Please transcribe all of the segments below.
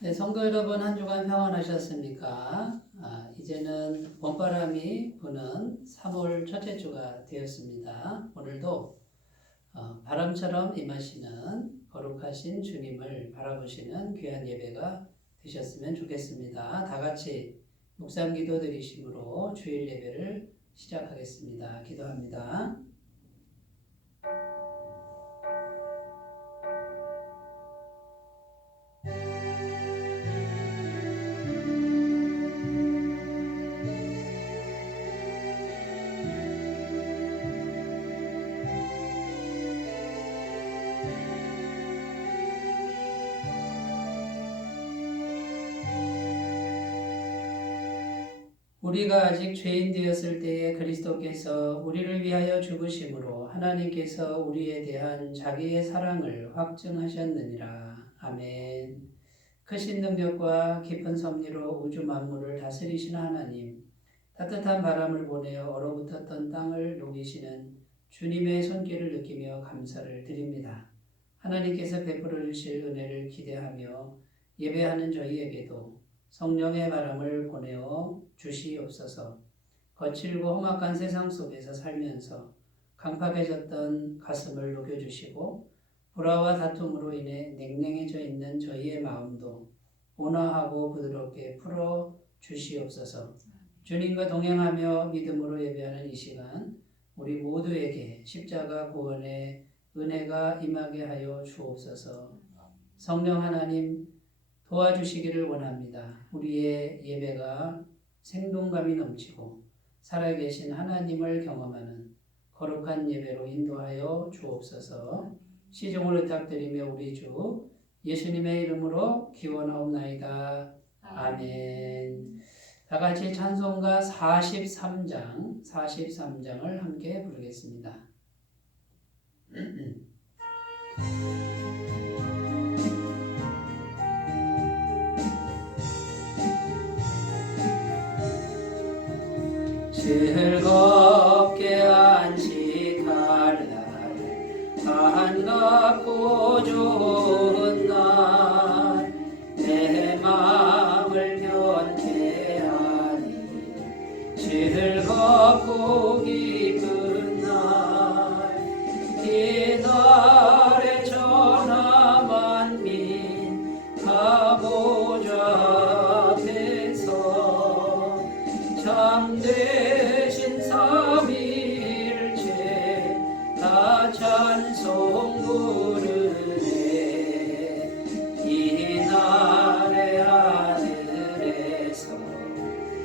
네, 성도 여러분 한 주간 평안하셨습니까? 이제는 봄바람이 부는 3월 첫째 주가 되었습니다. 오늘도 바람처럼 임하시는 거룩하신 주님을 바라보시는 귀한 예배가 되셨으면 좋겠습니다. 다 같이 묵상 기도 드리심으로 주일 예배를 시작하겠습니다. 기도합니다. 우리가 아직 죄인 되었을 때에 그리스도께서 우리를 위하여 죽으심으로 하나님께서 우리에 대한 자기의 사랑을 확증하셨느니라. 아멘. 크신 능력과 깊은 섭리로 우주 만물을 다스리시는 하나님, 따뜻한 바람을 보내어 얼어붙었던 땅을 녹이시는 주님의 손길을 느끼며 감사를 드립니다. 하나님께서 베풀어 주실 은혜를 기대하며 예배하는 저희에게도 성령의 바람을 보내어 주시옵소서. 거칠고 험악한 세상 속에서 살면서 강팍해졌던 가슴을 녹여주시고 불화와 다툼으로 인해 냉랭해져 있는 저희의 마음도 온화하고 부드럽게 풀어 주시옵소서. 주님과 동행하며 믿음으로 예배하는 이 시간 우리 모두에게 십자가 구원의 은혜가 임하게 하여 주옵소서. 성령 하나님 도와주시기를 원합니다. 우리의 예배가 생동감이 넘치고 살아계신 하나님을 경험하는 거룩한 예배로 인도하여 주옵소서. 시종을 의탁드리며 우리 주 예수님의 이름으로 기원하옵나이다. 아멘. 다 같이 찬송가 43장을 함께 부르겠습니다. 즐겁게 안식할 날, 반갑고 좋은 날, 내 마음을 변케하니 즐겁고 기쁜 날, 이날의 전하 만민 가보좌 앞에서 참되신 삼위일체 다 찬송 부르네. 이날의 하늘에서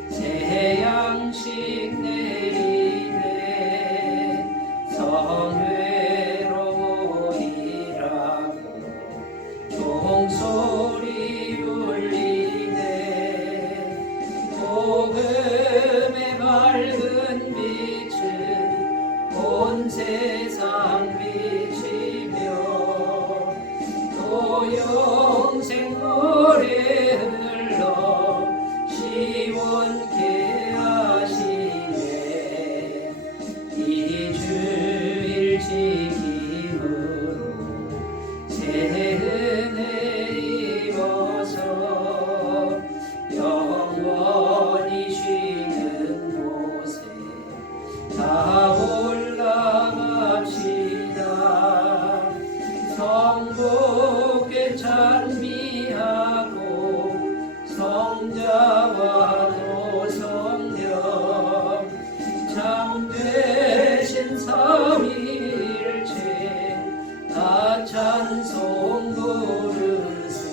새 양식 내리네. 성회로 모이라고 종소리 울리네. 복음의 밝은 빛은 온 세상 비치며 또 영생 노래 흘러 시원케 하시네. 이 주일 지킴으로 새 은혜 입어서 영원히 쉬는 곳에 다 올라갑시다. 성부께 찬미하고 성자와도 성령 참되신 삼위일체 다 찬송 부르세.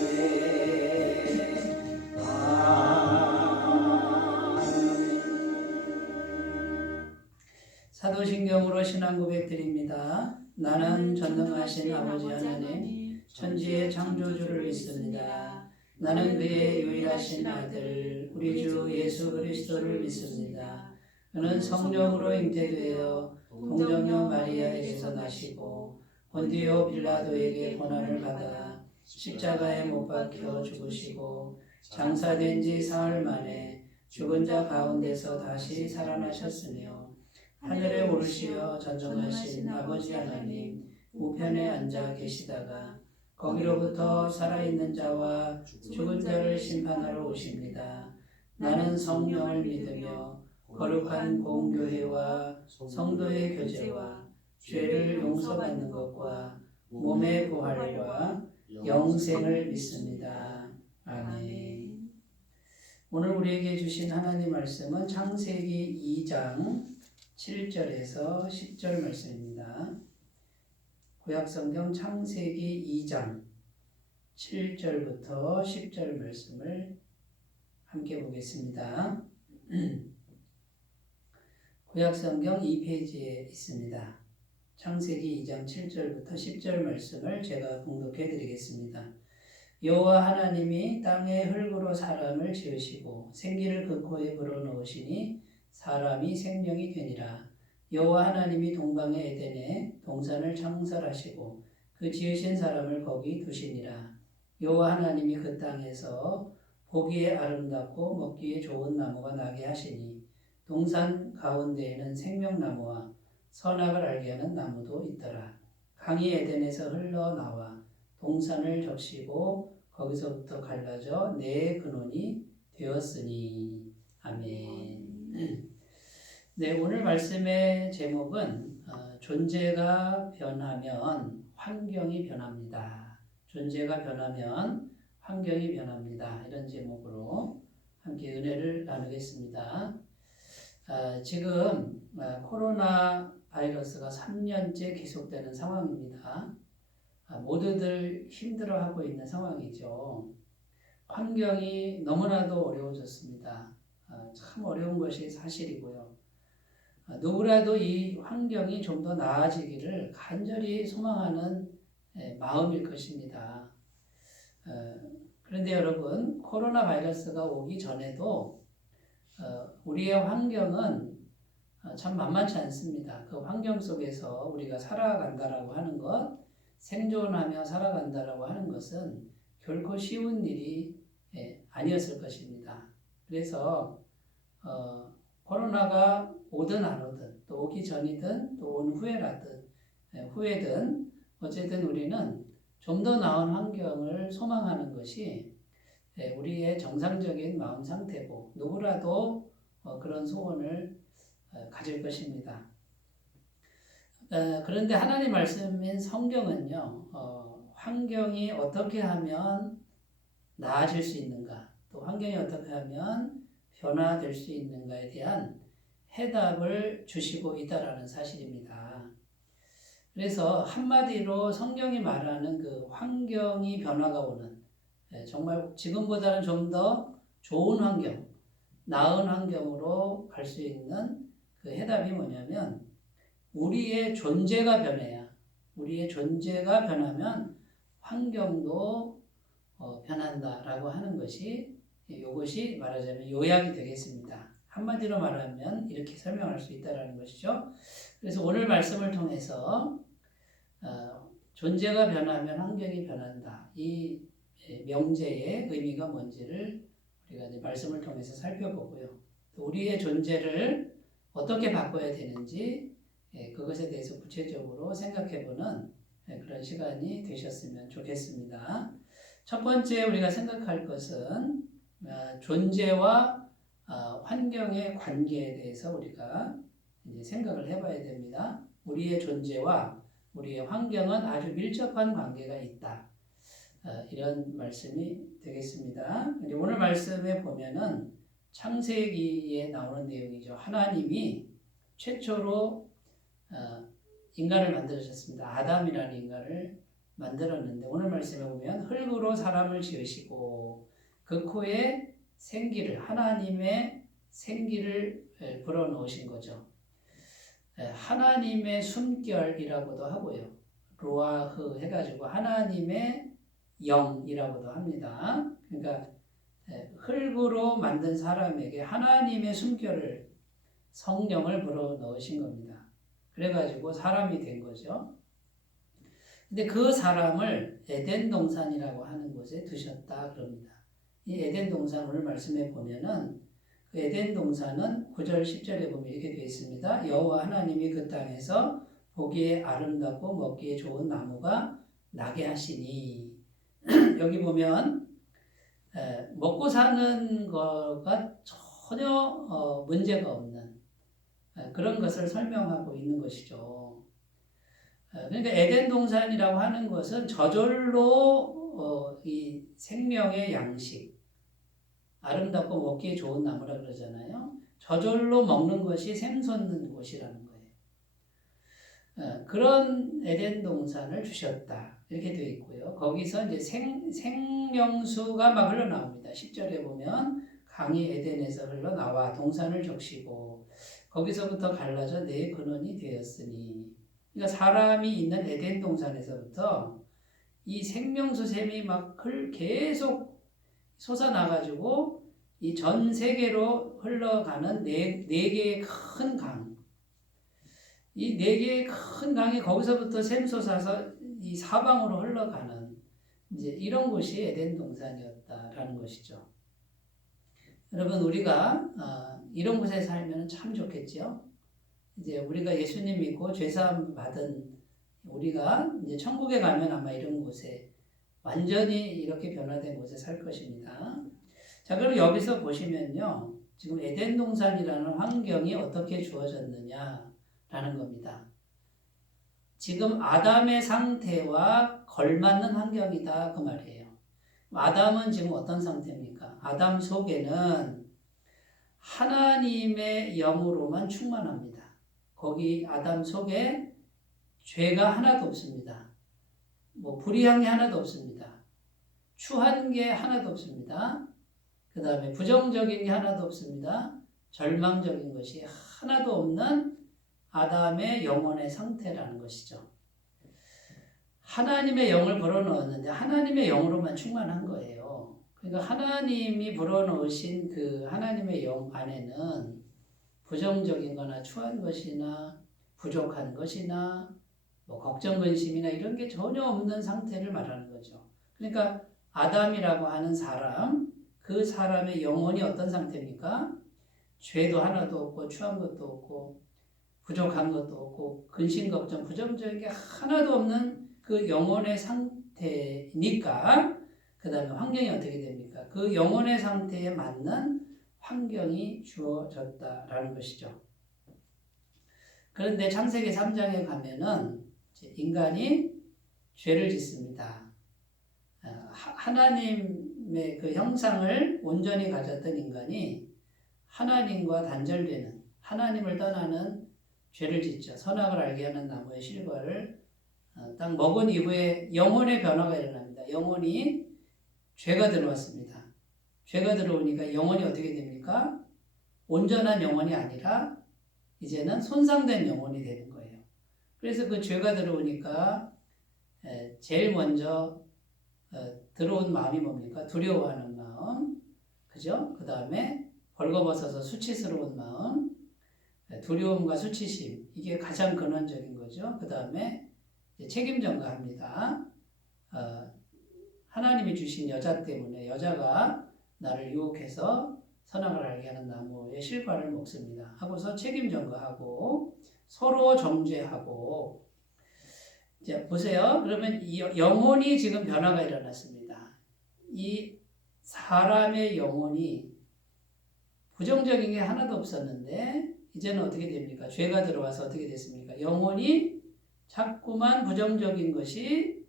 사도신경으로 신앙 고백 드립니다. 나는 전능하신 아버지 하나님, 천지의 창조주를 믿습니다. 나는 그의 유일하신 아들, 우리 주 예수 그리스도를 믿습니다. 그는 성령으로 잉태되어 동정녀 마리아에게서 나시고 본디오 빌라도에게 고난을 받아 십자가에 못 박혀 죽으시고 장사된 지 사흘 만에 죽은 자 가운데서 다시 살아나셨으며 하늘에 오르시어 전능하신 아버지 하나님 우편에 앉아 계시다가 거기로부터 살아있는 자와 죽은 자를 심판하러 오십니다. 나는 성령을 믿으며 거룩한 공교회와 성도의 교제와 죄를 용서받는 것과 몸의 부활과 영생을 믿습니다. 아멘. 오늘 우리에게 주신 하나님 말씀은 창세기 2장 7절에서 10절 말씀입니다. 구약성경 창세기 2장 7절부터 10절 말씀을 함께 보겠습니다. 구약성경 2페이지에 있습니다. 창세기 2장 7절부터 10절 말씀을 제가 봉독해 드리겠습니다. 여호와 하나님이 땅의 흙으로 사람을 지으시고 생기를 그 코에 불어넣으시니 사람이 생명이 되니라. 여호와 하나님이 동방의 에덴에 동산을 창설하시고 그 지으신 사람을 거기 두시니라. 여호와 하나님이 그 땅에서 보기에 아름답고 먹기에 좋은 나무가 나게 하시니 동산 가운데에는 생명나무와 선악을 알게 하는 나무도 있더라. 강이 에덴에서 흘러나와 동산을 적시고 거기서부터 갈라져 네 근원이 되었으니. 아멘. 네, 오늘 말씀의 제목은 존재가 변하면 환경이 변합니다. 존재가 변하면 환경이 변합니다. 이런 제목으로 함께 은혜를 나누겠습니다. 지금 코로나 바이러스가 3년째 계속되는 상황입니다. 모두들 힘들어하고 있는 상황이죠. 환경이 너무나도 어려워졌습니다. 참 어려운 것이 사실이고요. 누구라도 이 환경이 좀 더 나아지기를 간절히 소망하는 마음일 것입니다. 그런데 여러분, 코로나 바이러스가 오기 전에도 우리의 환경은 참 만만치 않습니다. 그 환경 속에서 우리가 살아간다라고 하는 것, 생존하며 살아간다라고 하는 것은 결코 쉬운 일이 아니었을 것입니다. 그래서 코로나가 오든 안 오든 또 오기 전이든 또 온 후에든 어쨌든 우리는 좀 더 나은 환경을 소망하는 것이 우리의 정상적인 마음 상태고 누구라도 그런 소원을 가질 것입니다. 그런데 하나님 말씀인 성경은요, 환경이 어떻게 하면 나아질 수 있는가, 또 환경이 어떻게 하면 변화될 수 있는가에 대한 해답을 주시고 있다라는 사실입니다. 그래서 한마디로 성경이 말하는 그 환경이 변화가 오는, 정말 지금보다는 좀 더 좋은 환경, 나은 환경으로 갈 수 있는 그 해답이 뭐냐면 우리의 존재가 변해야, 우리의 존재가 변하면 환경도 변한다라고 하는 것이 이것이 말하자면 요약이 되겠습니다. 한마디로 말하면 이렇게 설명할 수 있다는 것이죠. 그래서 오늘 말씀을 통해서 존재가 변하면 환경이 변한다. 이 명제의 의미가 뭔지를 우리가 이제 말씀을 통해서 살펴보고요. 또 우리의 존재를 어떻게 바꿔야 되는지 그것에 대해서 구체적으로 생각해보는 그런 시간이 되셨으면 좋겠습니다. 첫 번째 우리가 생각할 것은 존재와 환경의 관계에 대해서 우리가 이제 생각을 해봐야 됩니다. 우리의 존재와 우리의 환경은 아주 밀접한 관계가 있다. 이런 말씀이 되겠습니다. 오늘 말씀에 보면은 창세기에 나오는 내용이죠. 하나님이 최초로 인간을 만들으셨습니다. 아담이라는 인간을 만들었는데 오늘 말씀에 보면 흙으로 사람을 지으시고 그 코에 생기를, 하나님의 생기를 불어넣으신 거죠. 하나님의 숨결이라고도 하고요. 로아흐 해가지고 하나님의 영이라고도 합니다. 그러니까 흙으로 만든 사람에게 하나님의 숨결을, 성령을 불어넣으신 겁니다. 그래가지고 사람이 된 거죠. 근데 그 사람을 에덴 동산이라고 하는 곳에 두셨다 그럽니다. 이 에덴 동산 오늘 말씀에 보면은 그 에덴 동산은 9절 10절에 보면 이렇게 되어 있습니다. 여호와 하나님이 그 땅에서 보기에 아름답고 먹기에 좋은 나무가 나게 하시니 여기 보면 먹고 사는 거가 전혀 문제가 없는 그런 것을 설명하고 있는 것이죠. 그러니까 에덴 동산이라고 하는 것은 저절로 이 생명의 양식, 아름답고 먹기에 좋은 나무라 그러잖아요. 저절로 먹는 것이 샘솟는 곳이라는 거예요. 그런 에덴 동산을 주셨다. 이렇게 되어 있고요. 거기서 이제 생명수가 막 흘러나옵니다. 10절에 보면 강이 에덴에서 흘러나와 동산을 적시고 거기서부터 갈라져 네 근원이 되었으니, 그러니까 사람이 있는 에덴 동산에서부터 이 생명수 샘이 막 계속 솟아나가지고 이 전 세계로 흘러가는 네 개의 큰 강, 이 네 개의 큰 강이 거기서부터 샘솟아서 이 사방으로 흘러가는 이제 이런 곳이 에덴 동산이었다라는 것이죠. 여러분, 우리가 이런 곳에 살면 참 좋겠죠. 이제 우리가 예수님 믿고 죄사함 받은 우리가 이제 천국에 가면 아마 이런 곳에 완전히 이렇게 변화된 곳에 살 것입니다. 자, 그럼 여기서 보시면요, 지금 에덴 동산이라는 환경이 어떻게 주어졌느냐라는 겁니다. 지금 아담의 상태와 걸맞는 환경이다 그 말이에요. 아담은 지금 어떤 상태입니까? 아담 속에는 하나님의 영으로만 충만합니다. 거기 아담 속에 죄가 하나도 없습니다. 불의한 게 하나도 없습니다. 추한 게 하나도 없습니다. 그 다음에 부정적인 게 하나도 없습니다. 절망적인 것이 하나도 없는 아담의 영혼의 상태라는 것이죠. 하나님의 영을 불어넣었는데 하나님의 영으로만 충만한 거예요. 그러니까 하나님이 불어넣으신 그 하나님의 영 안에는 부정적인 거나 추한 것이나 부족한 것이나 걱정, 근심이나 이런 게 전혀 없는 상태를 말하는 거죠. 그러니까 아담이라고 하는 사람, 그 사람의 영혼이 어떤 상태입니까? 죄도 하나도 없고 추한 것도 없고 부족한 것도 없고 근심, 걱정, 부정적인 게 하나도 없는 그 영혼의 상태니까 그 다음에 환경이 어떻게 됩니까? 그 영혼의 상태에 맞는 환경이 주어졌다라는 것이죠. 그런데 창세기 3장에 가면은 인간이 죄를 짓습니다. 하나님의 그 형상을 온전히 가졌던 인간이 하나님과 단절되는, 하나님을 떠나는 죄를 짓죠. 선악을 알게 하는 나무의 실과를 딱 먹은 이후에 영혼의 변화가 일어납니다. 영혼이 죄가 들어왔습니다. 죄가 들어오니까 영혼이 어떻게 됩니까? 온전한 영혼이 아니라 이제는 손상된 영혼이 되는 거예요. 그래서 그 죄가 들어오니까 제일 먼저 들어온 마음이 뭡니까? 두려워하는 마음, 그죠? 그 다음에 벌거벗어서 수치스러운 마음, 두려움과 수치심, 이게 가장 근원적인 거죠. 그 다음에 책임 전가합니다. 하나님이 주신 여자 때문에 여자가 나를 유혹해서 선악을 알게 하는 나무의 실과를 먹습니다. 하고서 책임 전가하고 서로 정죄하고. 자, 보세요. 그러면 이 영혼이 지금 변화가 일어났습니다. 이 사람의 영혼이 부정적인 게 하나도 없었는데 이제는 어떻게 됩니까? 죄가 들어와서 어떻게 됐습니까? 영혼이 자꾸만 부정적인 것이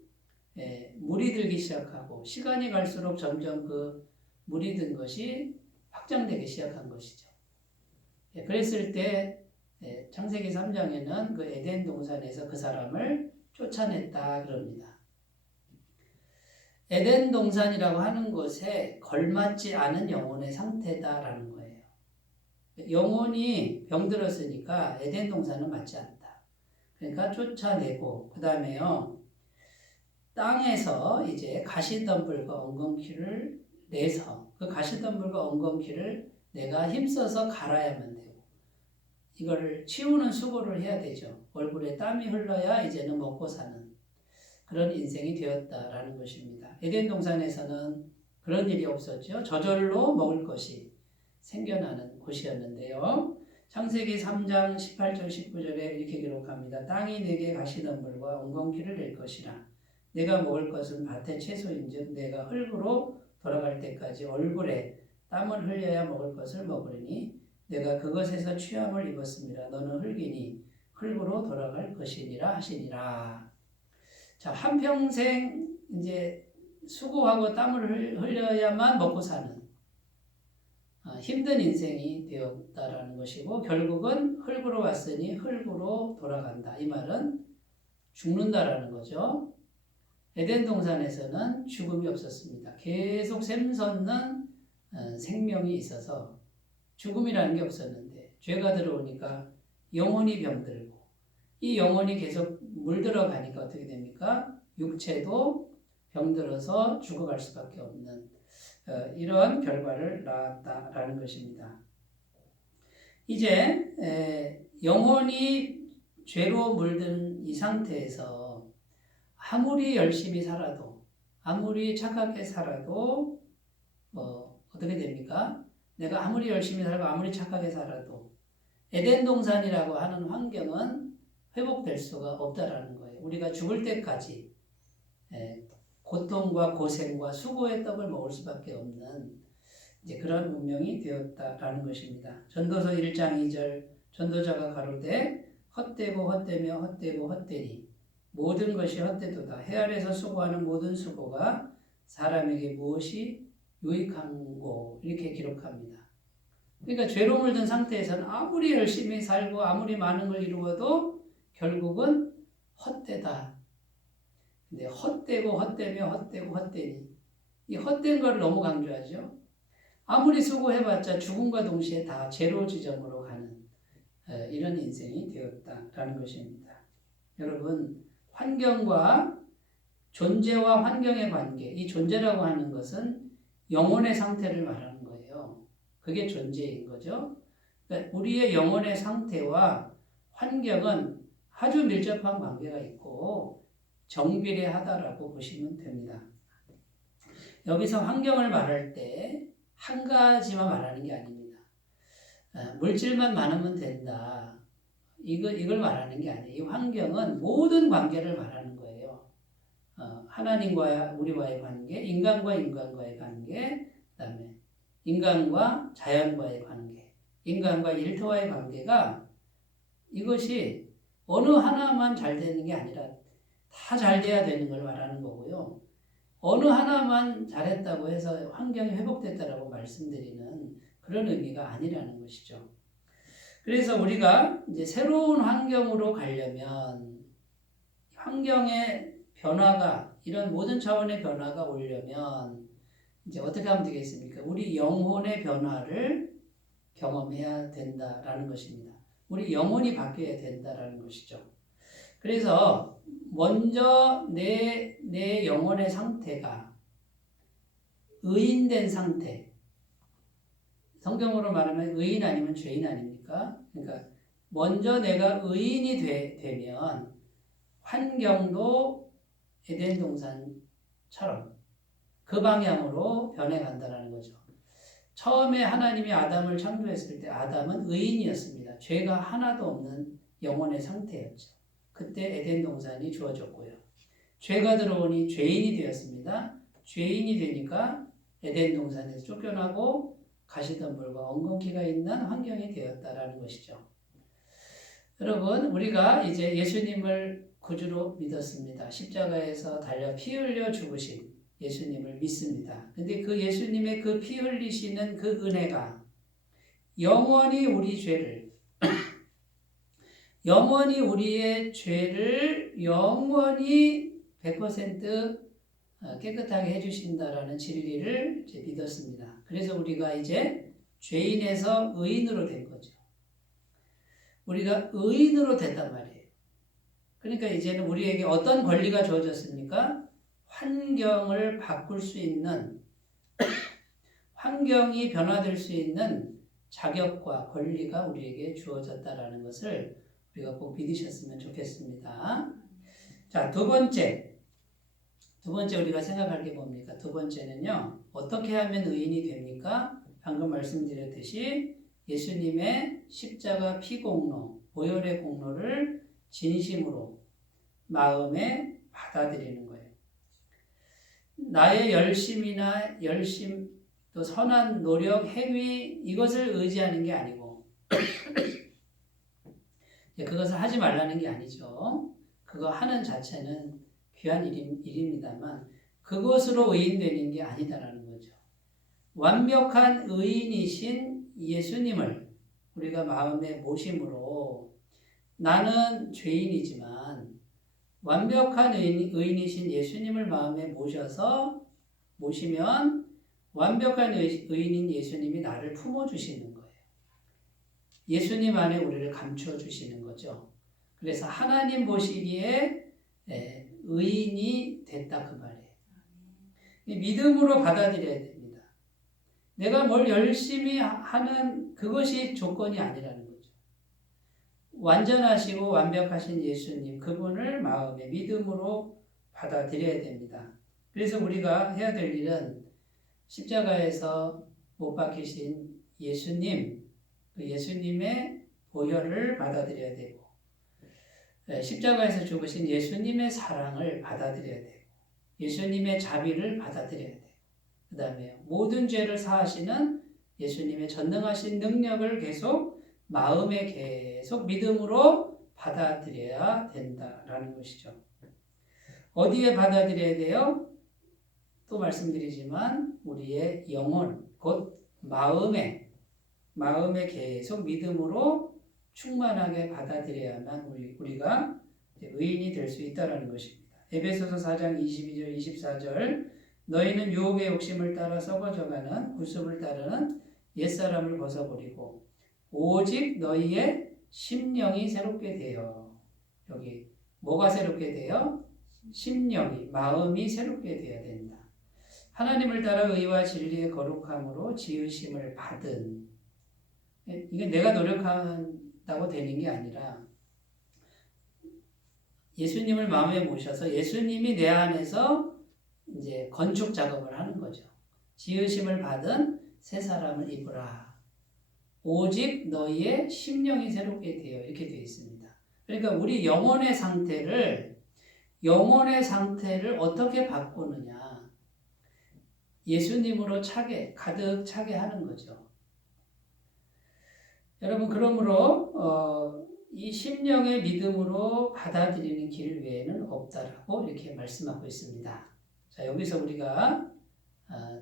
물이 들기 시작하고 시간이 갈수록 점점 그 물이 든 것이 확장되기 시작한 것이죠. 그랬을 때 창세기 3장에는 그 에덴 동산에서 그 사람을 쫓아냈다 그럽니다. 에덴 동산이라고 하는 것에 걸맞지 않은 영혼의 상태다라는 거예요. 영혼이 병들었으니까 에덴 동산은 맞지 않다. 그러니까 쫓아내고 그 다음에요. 땅에서 이제 가시덤불과 엉겅퀴를 내서 그 가시덤불과 엉겅퀴를 내가 힘써서 갈아야만 되고 이거를 치우는 수고를 해야 되죠. 얼굴에 땀이 흘러야 이제는 먹고 사는 그런 인생이 되었다라는 것입니다. 에덴 동산에서는 그런 일이 없었죠. 저절로 먹을 것이 생겨나는 곳이었는데요. 창세기 3장 18절 19절에 이렇게 기록합니다. 땅이 내게 가시덤불과 엉겅퀴를 낼 것이라 내가 먹을 것은 밭의 채소인즉 내가 흙으로 돌아갈 때까지 얼굴에 땀을 흘려야 먹을 것을 먹으리니 내가 그것에서 취함을 입었습니다. 너는 흙이니 흙으로 돌아갈 것이니라 하시니라. 자, 한평생 이제 수고하고 땀을 흘려야만 먹고 사는 힘든 인생이 되었다라는 것이고, 결국은 흙으로 왔으니 흙으로 돌아간다. 이 말은 죽는다라는 거죠. 에덴 동산에서는 죽음이 없었습니다. 계속 샘솟는 생명이 있어서 죽음이라는 게 없었는데, 죄가 들어오니까 영혼이 병들고, 이 영혼이 계속 물들어가니까 어떻게 됩니까? 육체도 병들어서 죽어갈 수밖에 없는 이러한 결과를 낳았다라는 것입니다. 이제 영혼이 죄로 물든 이 상태에서 아무리 열심히 살아도, 아무리 착하게 살아도 어떻게 됩니까? 내가 아무리 열심히 살고 아무리 착하게 살아도 에덴 동산이라고 하는 환경은 회복될 수가 없다라는 거예요. 우리가 죽을 때까지 고통과 고생과 수고의 떡을 먹을 수밖에 없는 이제 그런 운명이 되었다라는 것입니다. 전도서 1장 2절 전도자가 가로되 헛되고 헛되며 헛되고 헛되니 모든 것이 헛되도다. 해 아래서 수고하는 모든 수고가 사람에게 무엇이 유익한고, 이렇게 기록합니다. 그러니까 죄로 물든 상태에서는 아무리 열심히 살고 아무리 많은 걸 이루어도 결국은 헛되다. 근데 헛되고 헛되며 헛되고 헛되니, 이 헛된 걸 너무 강조하죠. 아무리 수고해봤자 죽음과 동시에 다 제로 지점으로 가는 이런 인생이 되었다라는 것입니다. 여러분, 환경과 존재와 환경의 관계, 이 존재라고 하는 것은 영혼의 상태를 말하는 거예요. 그게 존재인 거죠. 그러니까 우리의 영혼의 상태와 환경은 아주 밀접한 관계가 있고 정비례하다라고 보시면 됩니다. 여기서 환경을 말할 때 한 가지만 말하는 게 아닙니다. 물질만 많으면 된다. 이걸 말하는 게 아니에요. 이 환경은 모든 관계를 말하는 거예요. 하나님과 우리와의 관계, 인간과 인간과의 관계, 그다음에 인간과 자연과의 관계, 인간과 일터와의 관계가, 이것이 어느 하나만 잘 되는 게 아니라 다 잘 돼야 되는 걸 말하는 거고요. 어느 하나만 잘했다고 해서 환경이 회복됐다라고 말씀드리는 그런 의미가 아니라는 것이죠. 그래서 우리가 이제 새로운 환경으로 가려면, 환경의 변화가, 이런 모든 차원의 변화가 오려면 이제 어떻게 하면 되겠습니까? 우리 영혼의 변화를 경험해야 된다라는 것입니다. 우리 영혼이 바뀌어야 된다라는 것이죠. 그래서 먼저 내 영혼의 상태가 의인된 상태, 성경으로 말하면 의인 아니면 죄인 아닙니까? 그러니까 먼저 내가 의인이 되면 환경도 에덴 동산처럼 그 방향으로 변해간다는 거죠. 처음에 하나님이 아담을 창조했을 때 아담은 의인이었습니다. 죄가 하나도 없는 영혼의 상태였죠. 그때 에덴 동산이 주어졌고요. 죄가 들어오니 죄인이 되었습니다. 죄인이 되니까 에덴 동산에서 쫓겨나고 가시덤불과 엉겅퀴가 있는 환경이 되었다라는 것이죠. 여러분, 우리가 이제 예수님을 구주로 믿었습니다. 십자가에서 달려 피 흘려 죽으신 예수님을 믿습니다. 근데 그 예수님의 그 피 흘리시는 그 은혜가 영원히 우리의 죄를 영원히 100% 깨끗하게 해주신다라는 진리를 이제 믿었습니다. 그래서 우리가 이제 죄인에서 의인으로 된 거죠. 우리가 의인으로 됐단 말이에요. 그러니까 이제는 우리에게 어떤 권리가 주어졌습니까? 환경을 바꿀 수 있는, 환경이 변화될 수 있는 자격과 권리가 우리에게 주어졌다라는 것을 우리가 꼭 믿으셨으면 좋겠습니다. 자, 두 번째 우리가 생각할 게 뭡니까? 두 번째는요, 어떻게 하면 의인이 됩니까? 방금 말씀드렸듯이 예수님의 십자가 피 공로, 보혈의 공로를 진심으로 마음에 받아들이는 거예요. 나의 열심 또 선한 노력, 행위 이것을 의지하는 게 아니고 그것을 하지 말라는 게 아니죠. 그거 하는 자체는 귀한 일입니다만 그것으로 의인되는 게 아니다라는 거죠. 완벽한 의인이신 예수님을 우리가 마음에 모심으로 나는 죄인이지만 완벽한 의인이신 예수님을 마음에 모시면 완벽한 의인인 예수님이 나를 품어주시는 거예요. 예수님 안에 우리를 감춰주시는 거죠. 그래서 하나님 보시기에 의인이 됐다 그 말이에요. 믿음으로 받아들여야 됩니다. 내가 뭘 열심히 하는 그것이 조건이 아니라는 거죠. 완전하시고 완벽하신 예수님 그분을 마음에 믿음으로 받아들여야 됩니다. 그래서 우리가 해야 될 일은 십자가에서 못 박히신 예수님, 그 예수님의 보혈을 받아들여야 되고 십자가에서 죽으신 예수님의 사랑을 받아들여야 되고 예수님의 자비를 받아들여야 돼요. 그 다음에 모든 죄를 사하시는 예수님의 전능하신 능력을 계속 마음에 계속 믿음으로 받아들여야 된다라는 것이죠. 어디에 받아들여야 돼요? 또 말씀드리지만 우리의 영혼, 곧 마음에 계속 믿음으로 충만하게 받아들여야만 우리가 의인이 될 수 있다는 것입니다. 에베소서 4장 22절 24절 너희는 유혹의 욕심을 따라 썩어져가는 구습을 따르는 옛사람을 벗어버리고 오직 너희의 심령이 새롭게 되어 여기 뭐가 새롭게 되어? 심령이 마음이 새롭게 되어야 된다. 하나님을 따라 의와 진리의 거룩함으로 지으심을 받은 이게 내가 노력한다고 되는 게 아니라 예수님을 마음에 모셔서 예수님이 내 안에서 이제 건축 작업을 하는 거죠. 지으심을 받은 새 사람을 입으라. 오직 너희의 심령이 새롭게 되어 이렇게 되어 있습니다. 그러니까 우리 영혼의 상태를 어떻게 바꾸느냐? 예수님으로 가득 차게 하는 거죠. 여러분 그러므로 이 심령의 믿음으로 받아들이는 길 외에는 없다라고 이렇게 말씀하고 있습니다. 자, 여기서 우리가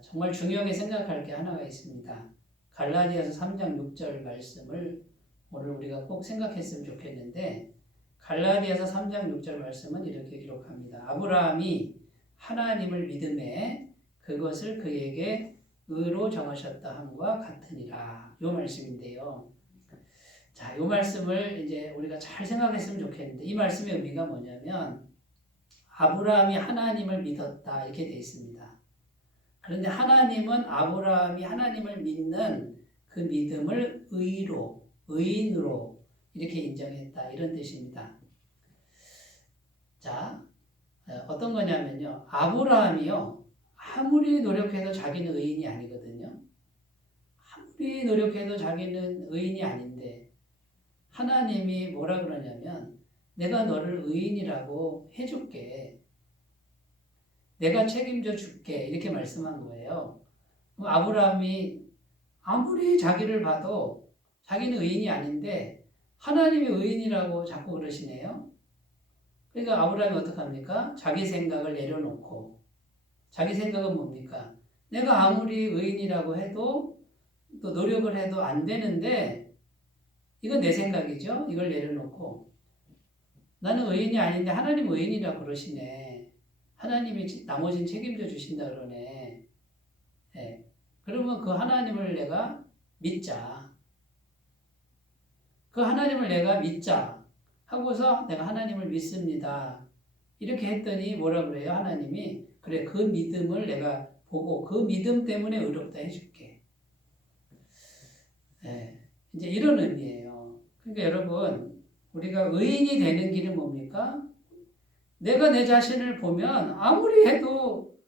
정말 중요하게 생각할 게 하나가 있습니다. 갈라디아서 3장 6절 말씀을 오늘 우리가 꼭 생각했으면 좋겠는데 갈라디아서 3장 6절 말씀은 이렇게 기록합니다. 아브라함이 하나님을 믿음에 그것을 그에게 의로 정하셨다 함과 같으니라. 이 말씀인데요. 자, 이 말씀을 이제 우리가 잘 생각했으면 좋겠는데 이 말씀의 의미가 뭐냐면 아브라함이 하나님을 믿었다 이렇게 되어 있습니다. 그런데 하나님은 아브라함이 하나님을 믿는 그 믿음을 의인으로 이렇게 인정했다 이런 뜻입니다. 자, 어떤 거냐면요. 아브라함이요. 아무리 노력해도 자기는 의인이 아니거든요. 아무리 노력해도 자기는 의인이 아닌데 하나님이 뭐라 그러냐면 내가 너를 의인이라고 해줄게. 내가 책임져 줄게. 이렇게 말씀한 거예요. 아브라함이 아무리 자기를 봐도 자기는 의인이 아닌데 하나님이 의인이라고 자꾸 그러시네요. 그러니까 아브라함이 어떡합니까? 자기 생각을 내려놓고 자기 생각은 뭡니까? 내가 아무리 의인이라고 해도 또 노력을 해도 안 되는데 이건 내 생각이죠. 이걸 내려놓고 나는 의인이 아닌데 하나님 의인이라고 그러시네. 하나님이 나머지는 책임져 주신다 그러네. 네. 그러면 그 하나님을 내가 믿자. 그 하나님을 내가 믿자. 하고서 내가 하나님을 믿습니다. 이렇게 했더니 뭐라 그래요? 하나님이 그래 그 믿음을 내가 보고 그 믿음 때문에 의롭다 해줄게. 네. 이제 이런 의미예요. 그러니까 여러분 우리가 의인이 되는 길은 뭡니까? 내가 내 자신을 보면 아무리 해도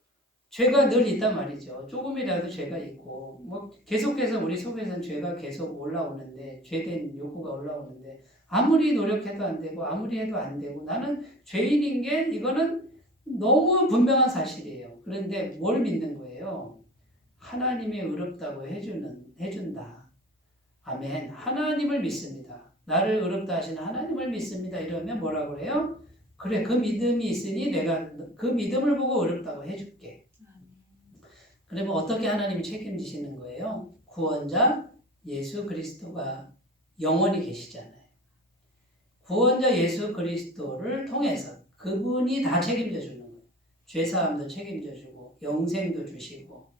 죄가 늘 있단 말이죠. 조금이라도 죄가 있고 뭐 계속해서 우리 속에서는 죄가 계속 올라오는데 죄된 욕구가 올라오는데 아무리 노력해도 안 되고 아무리 해도 안 되고 나는 죄인인 게 이거는 너무 분명한 사실이에요. 그런데 뭘 믿는 거예요? 하나님이 의롭다고 해준다. 아멘. 하나님을 믿습니다. 나를 의롭다 하시는 하나님을 믿습니다. 이러면 뭐라고 그래요? 그래, 그 믿음이 있으니 내가 그 믿음을 보고 의롭다고 해줄게. 그러면 어떻게 하나님이 책임지시는 거예요? 구원자 예수 그리스도가 영원히 계시잖아요. 구원자 예수 그리스도를 통해서 그분이 다 책임져 주는 거예요. 죄사함도 책임져 주고 영생도 주시고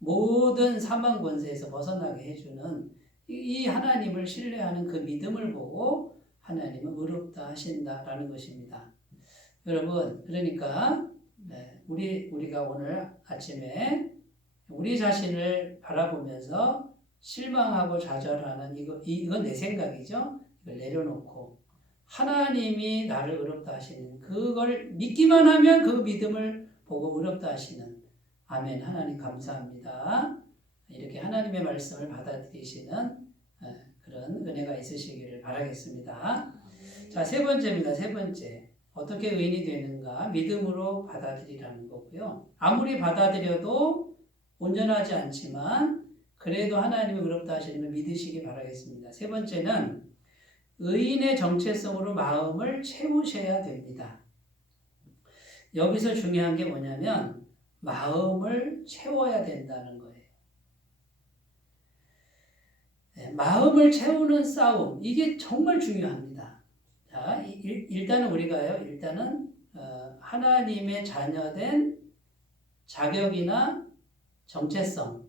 모든 사망 권세에서 벗어나게 해주는 이 하나님을 신뢰하는 그 믿음을 보고 하나님은 의롭다 하신다라는 것입니다. 여러분, 그러니까 우리가 오늘 아침에 우리 자신을 바라보면서 실망하고 좌절하는 이건 내 생각이죠. 이걸 내려놓고 하나님이 나를 의롭다 하시는 그걸 믿기만 하면 그 믿음을 보고 의롭다 하시는 아멘. 하나님 감사합니다. 이렇게 하나님의 말씀을 받아들이시는 그런 은혜가 있으시기를 바라겠습니다. 자, 세 번째입니다. 세 번째. 어떻게 의인이 되는가? 믿음으로 받아들이라는 거고요. 아무리 받아들여도 온전하지 않지만 그래도 하나님이 의롭다 하시는 걸 믿으시기 바라겠습니다. 세 번째는 의인의 정체성으로 마음을 채우셔야 됩니다. 여기서 중요한 게 뭐냐면 마음을 채워야 된다는 거예요. 마음을 채우는 싸움, 이게 정말 중요합니다. 자, 일단은 우리가요, 하나님의 자녀된 자격이나 정체성,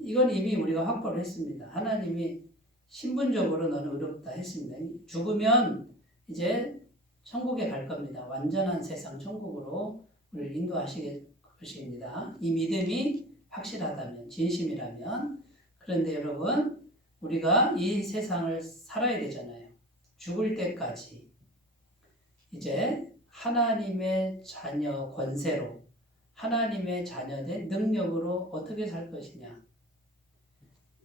이건 이미 우리가 확보를 했습니다. 하나님이 신분적으로 너는 의롭다 했습니다. 죽으면 이제 천국에 갈 겁니다. 완전한 세상 천국으로 우리를 인도하시게 것입니다. 이 믿음이 확실하다면, 진심이라면. 그런데 여러분, 우리가 이 세상을 살아야 되잖아요. 죽을 때까지 이제 하나님의 자녀 권세로, 하나님의 자녀된 능력으로 어떻게 살 것이냐.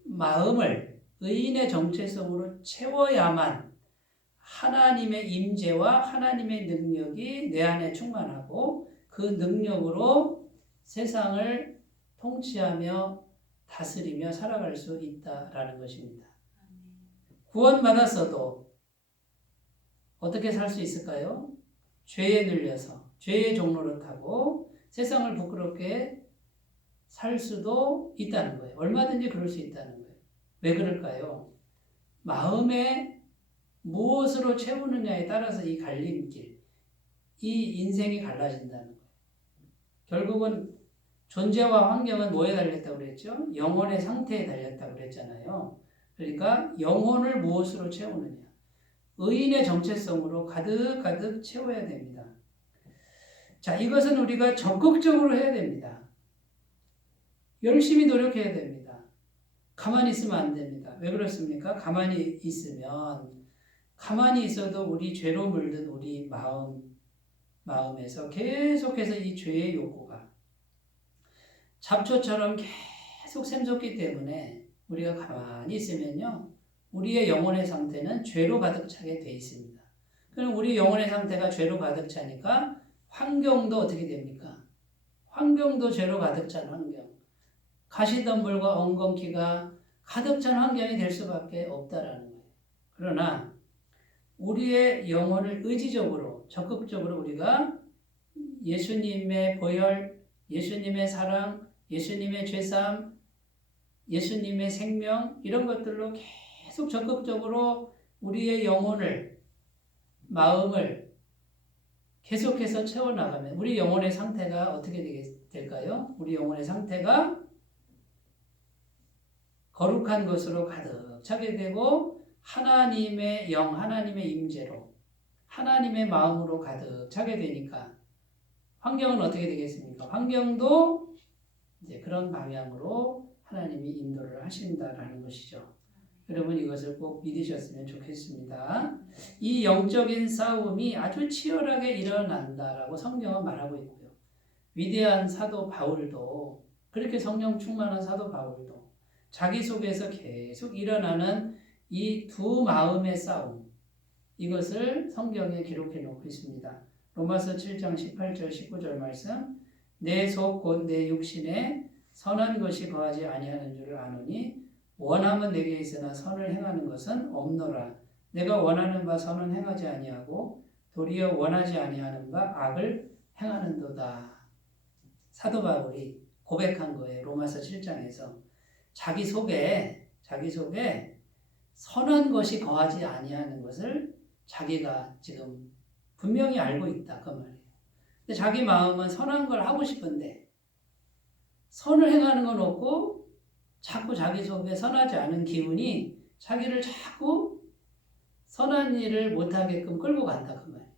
마음을 의인의 정체성으로 채워야만 하나님의 임재와 하나님의 능력이 내 안에 충만하고 그 능력으로 세상을 통치하며 다스리며 살아갈 수 있다라는 것입니다. 구원받았어도 어떻게 살 수 있을까요? 죄에 눌려서 죄의 종로를 타고 세상을 부끄럽게 살 수도 있다는 거예요. 얼마든지 그럴 수 있다는 거예요. 왜 그럴까요? 마음에 무엇으로 채우느냐에 따라서 이 갈림길, 이 인생이 갈라진다는 거예요. 결국은 존재와 환경은 뭐에 달렸다고 그랬죠? 영혼의 상태에 달렸다고 그랬잖아요. 그러니까 영혼을 무엇으로 채우느냐. 의인의 정체성으로 가득 채워야 됩니다. 자, 이것은 우리가 적극적으로 해야 됩니다. 열심히 노력해야 됩니다. 가만히 있으면 안 됩니다. 왜 그렇습니까? 가만히 있어도 우리 죄로 물든 우리 마음에서 계속해서 이 죄의 욕구가 잡초처럼 계속 샘솟기 때문에 우리가 가만히 있으면요, 우리의 영혼의 상태는 죄로 가득 차게 돼 있습니다. 그럼 우리 영혼의 상태가 죄로 가득 차니까 환경도 어떻게 됩니까? 환경도 죄로 가득 찬 환경. 가시덤불과 엉겅퀴가 가득 찬 환경이 될 수밖에 없다라는 거예요. 그러나 우리의 영혼을 의지적으로, 적극적으로 우리가 예수님의 보혈, 예수님의 사랑, 예수님의 죄사함, 예수님의 생명, 이런 것들로 계속 적극적으로 우리의 영혼을, 마음을 계속해서 채워나가면 우리 영혼의 상태가 어떻게 될까요? 우리 영혼의 상태가 거룩한 것으로 가득 차게 되고 하나님의 영, 하나님의 임재로, 하나님의 마음으로 가득 차게 되니까 환경은 어떻게 되겠습니까? 환경도 이제 그런 방향으로 하나님이 인도를 하신다라는 것이죠. 여러분, 이것을 꼭 믿으셨으면 좋겠습니다. 이 영적인 싸움이 아주 치열하게 일어난다라고 성경은 말하고 있고요. 위대한 사도 바울도, 그렇게 성령 충만한 사도 바울도 자기 속에서 계속 일어나는 이 두 마음의 싸움, 이것을 성경에 기록해 놓고 있습니다. 로마서 7장 18절 19절 말씀. 내 속 곧 내 육신에 선한 것이 거하지 아니하는 줄을 아노니 원함은 내게 있으나 선을 행하는 것은 없노라. 내가 원하는 바 선은 행하지 아니하고 도리어 원하지 아니하는 바 악을 행하는도다. 사도 바울이 고백한 거예요. 로마서 7장에서 자기 속에 선한 것이 거하지 아니하는 것을 자기가 지금 분명히 알고 있다 그 말이에요. 근데 자기 마음은 선한 걸 하고 싶은데 선을 행하는 건 없고 자꾸 자기 속에 선하지 않은 기운이 자기를 자꾸 선한 일을 못하게끔 끌고 간다 그 말이에요.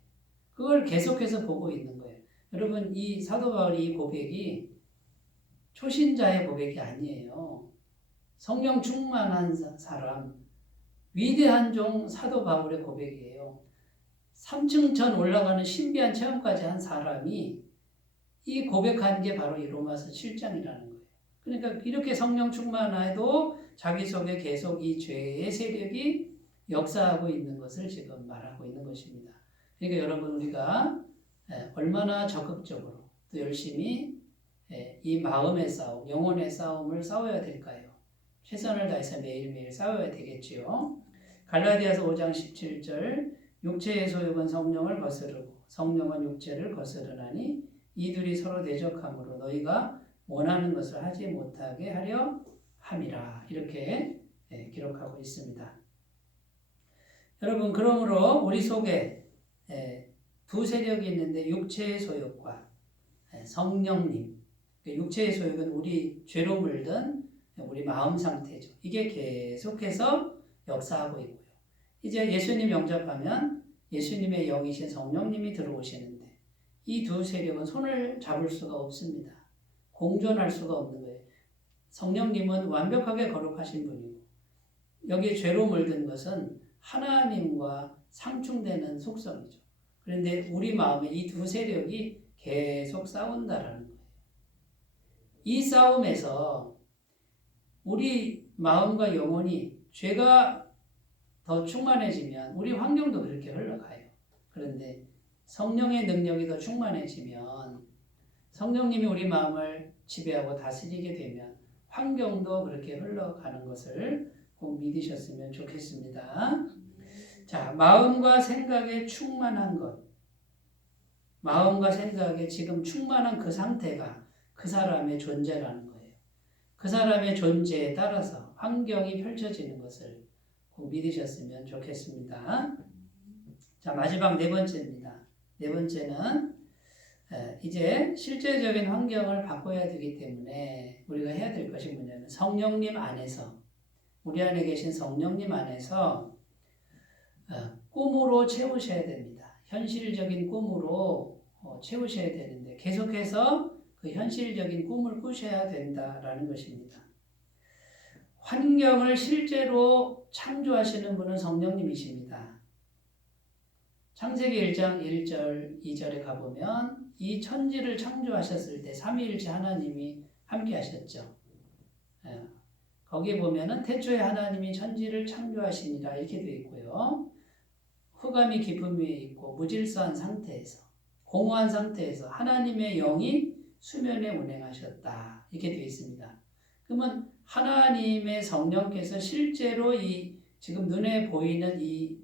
그걸 계속해서 보고 있는 거예요. 여러분 이 사도 바울의 이 고백이 초신자의 고백이 아니에요. 성령 충만한 사람, 위대한 종 사도 바울의 고백이에요. 3층천 올라가는 신비한 체험까지 한 사람이 이 고백한 게 바로 이 로마서 7장이라는 거예요. 그러니까 이렇게 성령 충만해도 자기 속에 계속 이 죄의 세력이 역사하고 있는 것을 지금 말하고 있는 것입니다. 그러니까 여러분 우리가 얼마나 적극적으로 또 열심히 이 마음의 싸움, 영혼의 싸움을 싸워야 될까요? 최선을 다해서 매일매일 싸워야 되겠지요. 갈라디아서 5장 17절 육체의 소욕은 성령을 거스르고 성령은 육체를 거스르나니 이들이 서로 대적함으로 너희가 원하는 것을 하지 못하게 하려 함이라. 이렇게 기록하고 있습니다. 여러분 그러므로 우리 속에 두 세력이 있는데 육체의 소욕과 성령님. 육체의 소욕은 우리 죄로 물든 우리 마음 상태죠. 이게 계속해서 역사하고 있고요. 이제 예수님 영접하면 예수님의 영이신 성령님이 들어오시는데 이 두 세력은 손을 잡을 수가 없습니다. 공존할 수가 없는 거예요. 성령님은 완벽하게 거룩하신 분이고 여기에 죄로 물든 것은 하나님과 상충되는 속성이죠. 그런데 우리 마음에 이 두 세력이 계속 싸운다라는 거예요. 이 싸움에서 우리 마음과 영혼이 죄가 더 충만해지면 우리 환경도 그렇게 흘러가요. 그런데 성령의 능력이 더 충만해지면 성령님이 우리 마음을 지배하고 다스리게 되면 환경도 그렇게 흘러가는 것을 꼭 믿으셨으면 좋겠습니다. 자, 마음과 생각에 충만한 것. 마음과 생각에 지금 충만한 그 상태가 그 사람의 존재라는 거예요. 그 사람의 존재에 따라서 환경이 펼쳐지는 것을 꼭 믿으셨으면 좋겠습니다. 자, 마지막 네 번째입니다. 네 번째는 이제 실제적인 환경을 바꿔야 되기 때문에 우리가 해야 될 것이 뭐냐면 성령님 안에서 우리 안에 계신 성령님 안에서 꿈으로 채우셔야 됩니다. 현실적인 꿈으로 채우셔야 되는데 계속해서 그 현실적인 꿈을 꾸셔야 된다라는 것입니다. 환경을 실제로 창조하시는 분은 성령님이십니다. 창세기 1장 1절 2절에 가보면 이 천지를 창조하셨을 때 삼위일체 하나님이 함께 하셨죠. 거기 보면은 태초에 하나님이 천지를 창조하시니라 이렇게 되어 있고요. 흑암이 깊음 위에 있고 무질서한 상태에서 공허한 상태에서 하나님의 영이 수면에 운행하셨다 이렇게 되어 있습니다. 그러면 하나님의 성령께서 실제로 이 지금 눈에 보이는 이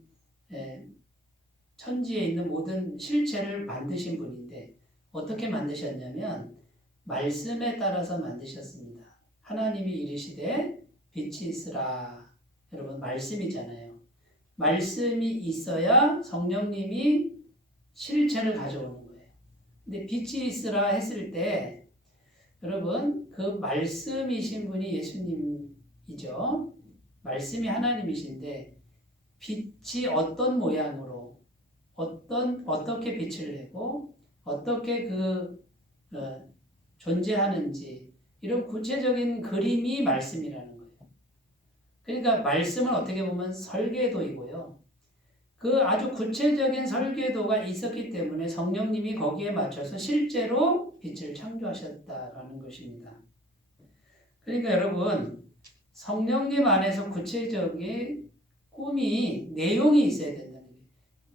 천지에 있는 모든 실체를 만드신 분인데 어떻게 만드셨냐면 말씀에 따라서 만드셨습니다. 하나님이 이르시되 빛이 있으라. 여러분 말씀이잖아요. 말씀이 있어야 성령님이 실체를 가져오는 거예요. 근데 빛이 있으라 했을 때 여러분 그 말씀이신 분이 예수님이죠. 말씀이 하나님이신데 빛이 어떤 모양으로 어떻게 빛을 내고 어떻게 존재하는지 이런 구체적인 그림이 말씀이라는 거예요. 그러니까 말씀은 어떻게 보면 설계도이고요. 그 아주 구체적인 설계도가 있었기 때문에 성령님이 거기에 맞춰서 실제로 빛을 창조하셨다라는 것입니다. 그러니까 여러분 성령님 안에서 구체적인 꿈이 내용이 있어야 된다는 거예요.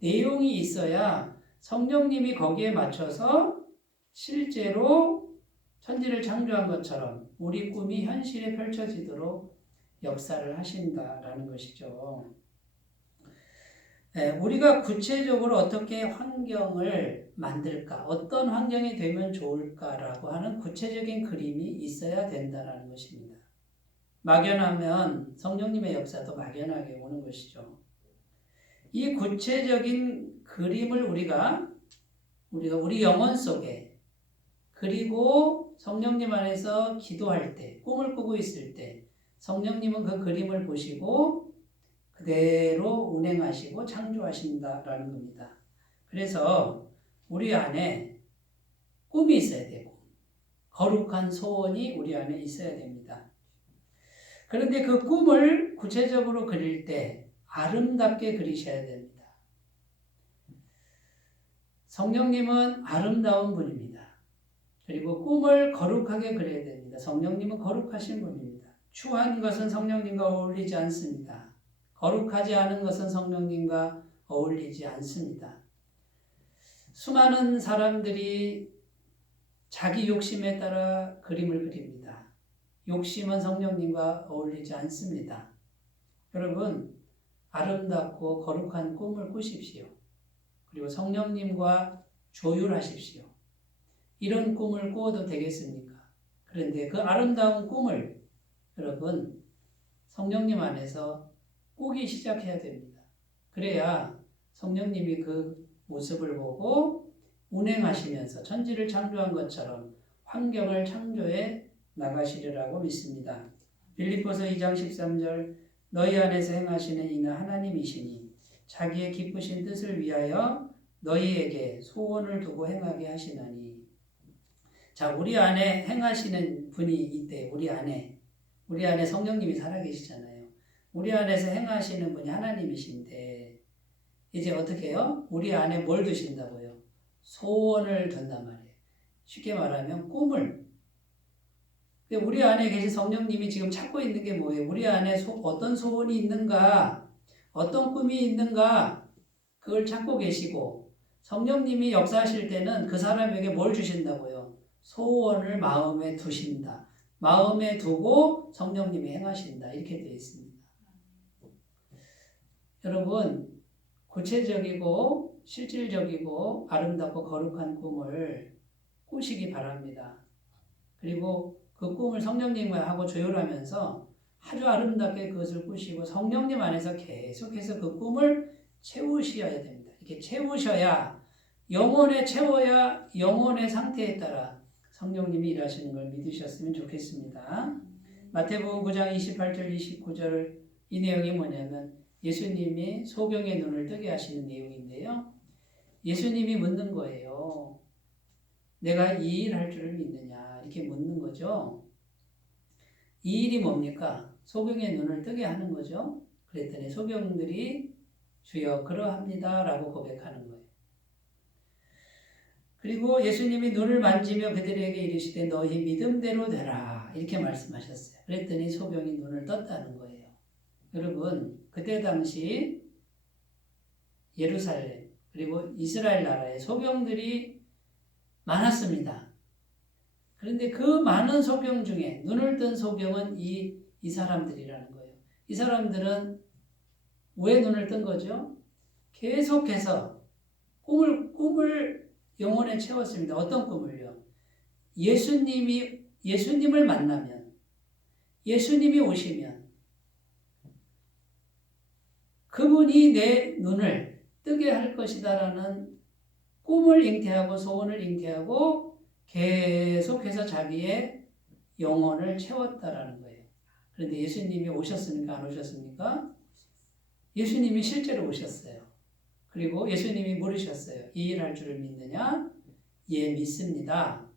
내용이 있어야 성령님이 거기에 맞춰서 실제로 천지를 창조한 것처럼 우리 꿈이 현실에 펼쳐지도록 역사를 하신다라는 것이죠. 우리가 구체적으로 어떻게 환경을 만들까, 어떤 환경이 되면 좋을까라고 하는 구체적인 그림이 있어야 된다는 것입니다. 막연하면 성령님의 역사도 막연하게 오는 것이죠. 이 구체적인 그림을 우리가 우리 영혼 속에, 그리고 성령님 안에서 기도할 때, 꿈을 꾸고 있을 때 성령님은 그 그림을 보시고 그대로 운행하시고 창조하신다라는 겁니다. 그래서 우리 안에 꿈이 있어야 되고 거룩한 소원이 우리 안에 있어야 됩니다. 그런데 그 꿈을 구체적으로 그릴 때 아름답게 그리셔야 됩니다. 성령님은 아름다운 분입니다. 그리고 꿈을 거룩하게 그려야 됩니다. 성령님은 거룩하신 분입니다. 추한 것은 성령님과 어울리지 않습니다. 거룩하지 않은 것은 성령님과 어울리지 않습니다. 수많은 사람들이 자기 욕심에 따라 그림을 그립니다. 욕심은 성령님과 어울리지 않습니다. 여러분, 아름답고 거룩한 꿈을 꾸십시오. 그리고 성령님과 조율하십시오. 이런 꿈을 꾸어도 되겠습니까? 그런데 그 아름다운 꿈을 여러분, 성령님 안에서 꾸기 시작해야 됩니다. 그래야 성령님이 그 모습을 보고 운행하시면서 천지를 창조한 것처럼 환경을 창조해 나가시리라고 믿습니다. 빌립보서 2장 13절 너희 안에서 행하시는 이는 하나님이시니 자기의 기쁘신 뜻을 위하여 너희에게 소원을 두고 행하게 하시나니. 자, 우리 안에 행하시는 분이 있대. 우리 안에 성령님이 살아계시잖아요. 우리 안에서 행하시는 분이 하나님이신데 이제 어떻게 해요? 우리 안에 뭘 두신다고요? 소원을 둔단 말이에요. 쉽게 말하면 꿈을. 우리 안에 계신 성령님이 지금 찾고 있는 게 뭐예요? 우리 안에 어떤 소원이 있는가? 어떤 꿈이 있는가? 그걸 찾고 계시고 성령님이 역사하실 때는 그 사람에게 뭘 주신다고요? 소원을 마음에 두신다. 마음에 두고 성령님이 행하신다. 이렇게 되어 있습니다. 여러분, 구체적이고 실질적이고 아름답고 거룩한 꿈을 꾸시기 바랍니다. 그리고 그 꿈을 성령님과 하고 조율하면서 아주 아름답게 그것을 꾸시고 성령님 안에서 계속해서 그 꿈을 채우셔야 됩니다. 이렇게 채우셔야 채워야 영혼의 상태에 따라 성령님이 일하시는 걸 믿으셨으면 좋겠습니다. 마태복음 9장 28절 29절 이 내용이 뭐냐면 예수님이 소경의 눈을 뜨게 하시는 내용인데요. 예수님이 묻는 거예요. 내가 이 일 할 줄을 믿느냐 이렇게 묻는 거죠. 이 일이 뭡니까? 소경의 눈을 뜨게 하는 거죠. 그랬더니 소경들이 주여 그러합니다 라고 고백하는 거예요. 그리고 예수님이 눈을 만지며 그들에게 이르시되 너희 믿음대로 되라 이렇게 말씀하셨어요. 그랬더니 소경이 눈을 떴다는 거예요. 여러분, 그때 당시 예루살렘 그리고 이스라엘 나라에 소경들이 많았습니다. 그런데 그 많은 소경 중에 눈을 뜬 소경은 이 사람들이라는 거예요. 이 사람들은 왜 눈을 뜬 거죠? 계속해서 꿈을 영혼에 채웠습니다. 어떤 꿈을요? 예수님을 만나면, 예수님이 오시면 그분이 내 눈을 뜨게 할 것이다라는 꿈을 잉태하고 소원을 잉태하고 계속해서 자기의 영혼을 채웠다라는 거예요. 그런데 예수님이 오셨습니까? 안 오셨습니까? 예수님이 실제로 오셨어요. 그리고 예수님이 물으셨어요. 이 일 할 줄을 믿느냐? 예, 믿습니다.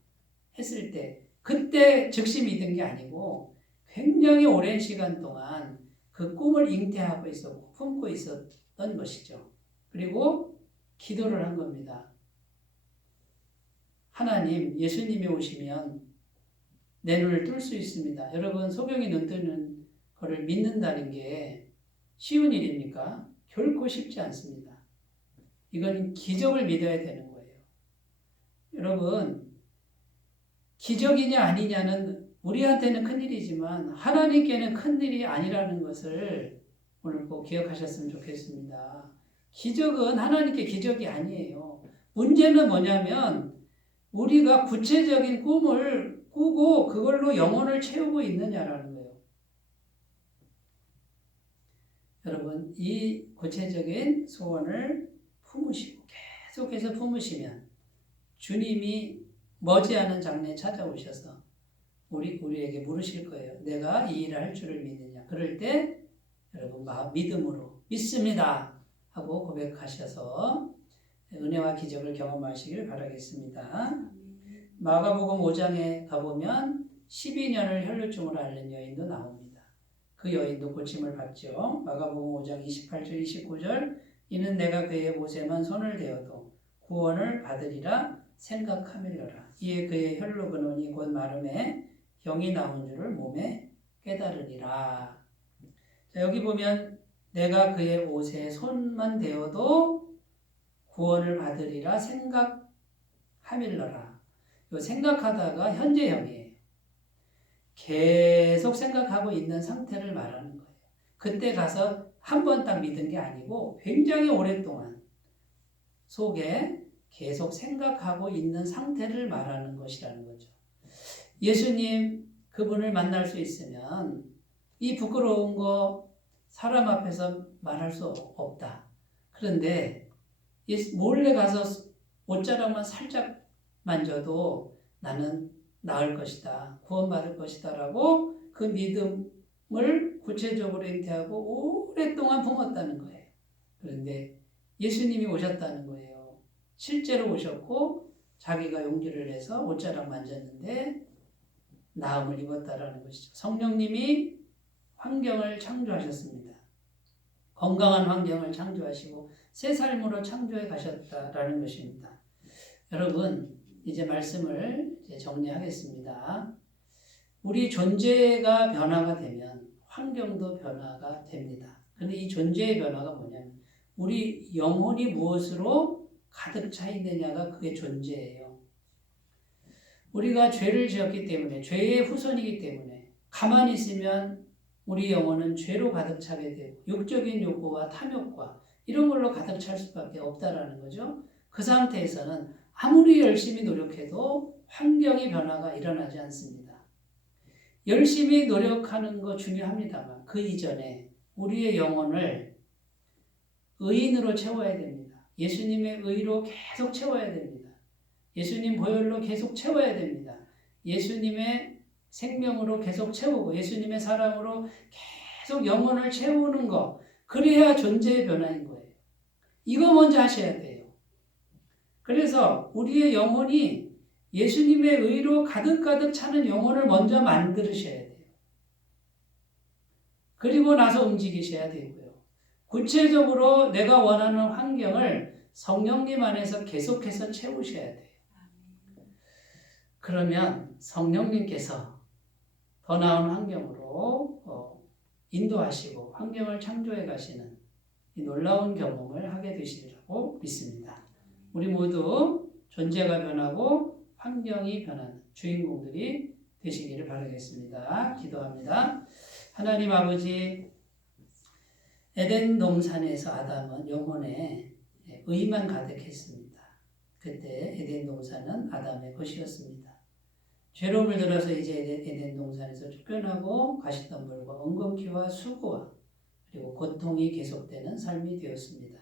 했을 때 그때 즉시 믿은 게 아니고 굉장히 오랜 시간 동안 그 꿈을 잉태하고 있었고 품고 있었던 것이죠. 그리고 기도를 한 겁니다. 하나님, 예수님이 오시면 내 눈을 뜰 수 있습니다. 여러분, 소경이 눈 뜨는 것을 믿는다는 게 쉬운 일입니까? 결코 쉽지 않습니다. 이건 기적을 믿어야 되는 거예요. 여러분, 기적이냐 아니냐는 우리한테는 큰일이지만 하나님께는 큰일이 아니라는 것을 오늘 꼭 기억하셨으면 좋겠습니다. 기적은 하나님께 기적이 아니에요. 문제는 뭐냐면 우리가 구체적인 꿈을 꾸고 그걸로 영혼을 채우고 있느냐라는 거예요. 여러분, 이 구체적인 소원을 품으시고 계속해서 품으시면 주님이 머지않은 장래에 찾아오셔서 우리에게 물으실 거예요. 내가 이 일을 할 줄을 믿느냐. 그럴 때 여러분 믿음으로 믿습니다 하고 고백하셔서 은혜와 기적을 경험하시길 바라겠습니다. 마가복음 5장에 가보면 12년을 혈루증으로 앓는 여인도 나옵니다. 그 여인도 고침을 받죠. 마가복음 5장 28절 29절 이는 내가 그의 옷에만 손을 대어도 구원을 받으리라 생각하밀러라. 이에 그의 혈루 근원이 곧 마름에 병이 나온 줄을 몸에 깨달으리라. 자, 여기 보면 내가 그의 옷에 손만 대어도 구원을 받으리라 생각하밀러라. 이 생각하다가 현재형이에요. 계속 생각하고 있는 상태를 말하는 거예요. 그때 가서 한 번 딱 믿은 게 아니고 굉장히 오랫동안 속에 계속 생각하고 있는 상태를 말하는 것이라는 거죠. 예수님 그분을 만날 수 있으면 이 부끄러운 거 사람 앞에서 말할 수 없다. 그런데 몰래 가서 옷자락만 살짝 만져도 나는 나을 것이다. 구원받을 것이다. 라고 그 믿음을 구체적으로 잉태하고 오랫동안 품었다는 거예요. 그런데 예수님이 오셨다는 거예요. 실제로 오셨고 자기가 용기를 내서 옷자락 만졌는데 나음을 입었다라는 것이죠. 성령님이 환경을 창조하셨습니다. 건강한 환경을 창조하시고 새 삶으로 창조해 가셨다라는 것입니다. 여러분, 이제 말씀을 정리하겠습니다. 우리 존재가 변화가 되면 환경도 변화가 됩니다. 그런데 이 존재의 변화가 뭐냐면 우리 영혼이 무엇으로 가득 차 있느냐가 그게 존재예요. 우리가 죄를 지었기 때문에 죄의 후손이기 때문에 가만히 있으면 우리 영혼은 죄로 가득 차게 되고 육적인 욕구와 탐욕과 이런 걸로 가득 찰 수밖에 없다라는 거죠. 그 상태에서는 아무리 열심히 노력해도 환경의 변화가 일어나지 않습니다. 열심히 노력하는 거 중요합니다만 그 이전에 우리의 영혼을 의인으로 채워야 됩니다. 예수님의 의로 계속 채워야 됩니다. 예수님 보혈로 계속 채워야 됩니다. 예수님의 생명으로 계속 채우고 예수님의 사랑으로 계속 영혼을 채우는 거, 그래야 존재의 변화인 거예요. 이거 먼저 하셔야 돼요. 그래서 우리의 영혼이 예수님의 의로 가득가득 차는 영혼을 먼저 만드셔야 돼요. 그리고 나서 움직이셔야 되고요. 구체적으로 내가 원하는 환경을 성령님 안에서 계속해서 채우셔야 돼요. 그러면 성령님께서 더 나은 환경으로 인도하시고 환경을 창조해 가시는 이 놀라운 경험을 하게 되시리라고 믿습니다. 우리 모두 존재가 변하고 환경이 변하는 주인공들이 되시기를 바라겠습니다. 기도합니다. 하나님 아버지, 에덴 동산에서 아담은 영혼에 의만 가득했습니다. 그때 에덴 동산은 아담의 것이었습니다. 죄로 물들어서 이제 에덴 동산에서 쫓겨나고 가시덤불과 엉겅퀴와 수고와 그리고 고통이 계속되는 삶이 되었습니다.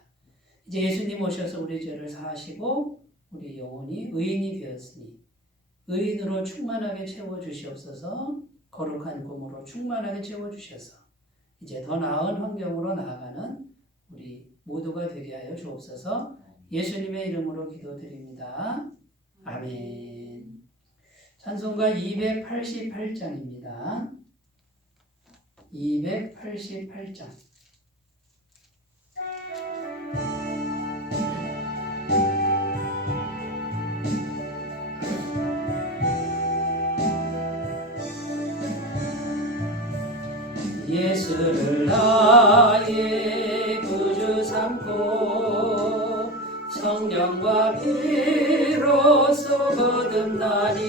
이제 예수님 오셔서 우리 죄를 사하시고 우리 영혼이 의인이 되었으니 의인으로 충만하게 채워주시옵소서. 거룩한 꿈으로 충만하게 채워주셔서 이제 더 나은 환경으로 나아가는 우리 모두가 되게 하여 주옵소서. 예수님의 이름으로 기도드립니다. 아멘. 찬송가 288장입니다. 288장. 예수를 나의 구주 삼고 성령과 피로써 거듭나니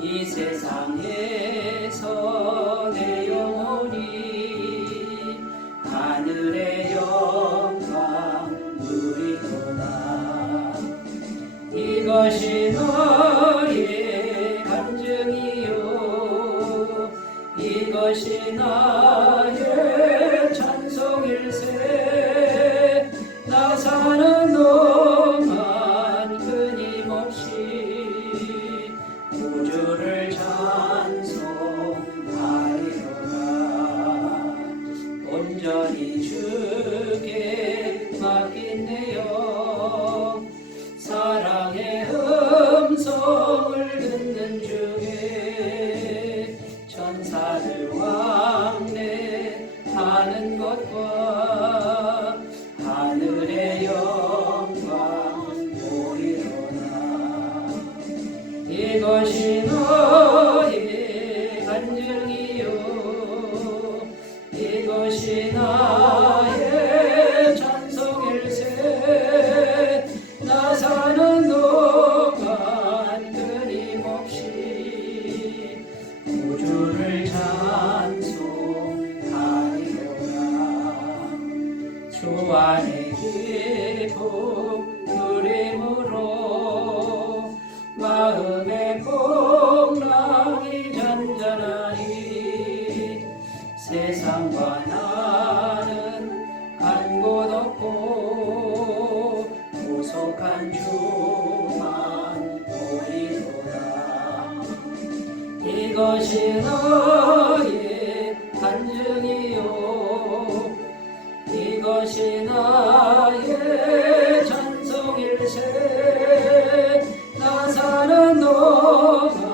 이 세상에서 내 영혼이 하늘의 영광 누리도다. 이것이 나의 간증이요 이것이 나의 찬송일세. 나 사는 동안 끊임없이 구주를 찬송하리로다. 온전히 주께 맡긴내요. 사랑의 음성을 듣는 중에 천사들 왕래하는 것과 하늘의 영광 보리로다. 이것이 나의 간증이요 이것이 나의 찬송일세. 나 사는 동안 끊임없이 구주를 찬송하리로다. 주 안에 기쁨 누림으로 마음의 풍랑이 잔잔하니 세상과 나는 간 곳 없고 구속한 주만 보이도다. 이것이 나의 간증이요 이것이 나의 찬송일세. 나 사는 동안